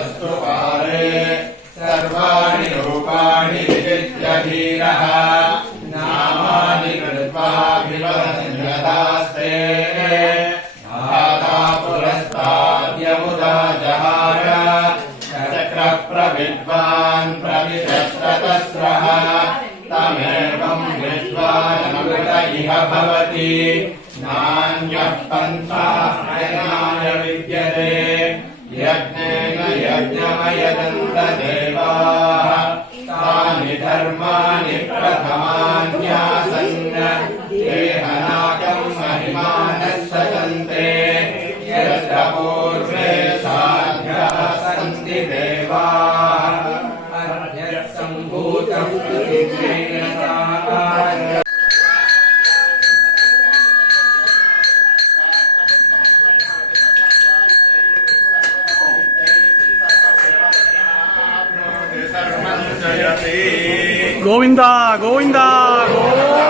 वस्तुपाले सर्वाणि रूपाणि विजित्य धीरः नामानि कृत्वाभिवदन्यतास्ते महादा पुरस्ताद्यमुदा जहार चक्रः प्रविद्वान् प्रविशस्ततस्रः तमेवं विद्वानमृत इह भवति नान्यः पन्थाः प्रयाय विद्यते यज्ञेन यज्ञमयजन्त देवाः तानि धर्माणि प्रथमान्यासन् देहनाकं महिमानः सचन्ते यत्र पूर्वे साध्याः सन्ति देवाः अध्यसम्भूतं प्रतिज्ञेन साहार्य గోవిందా గోవిందా గోవిందా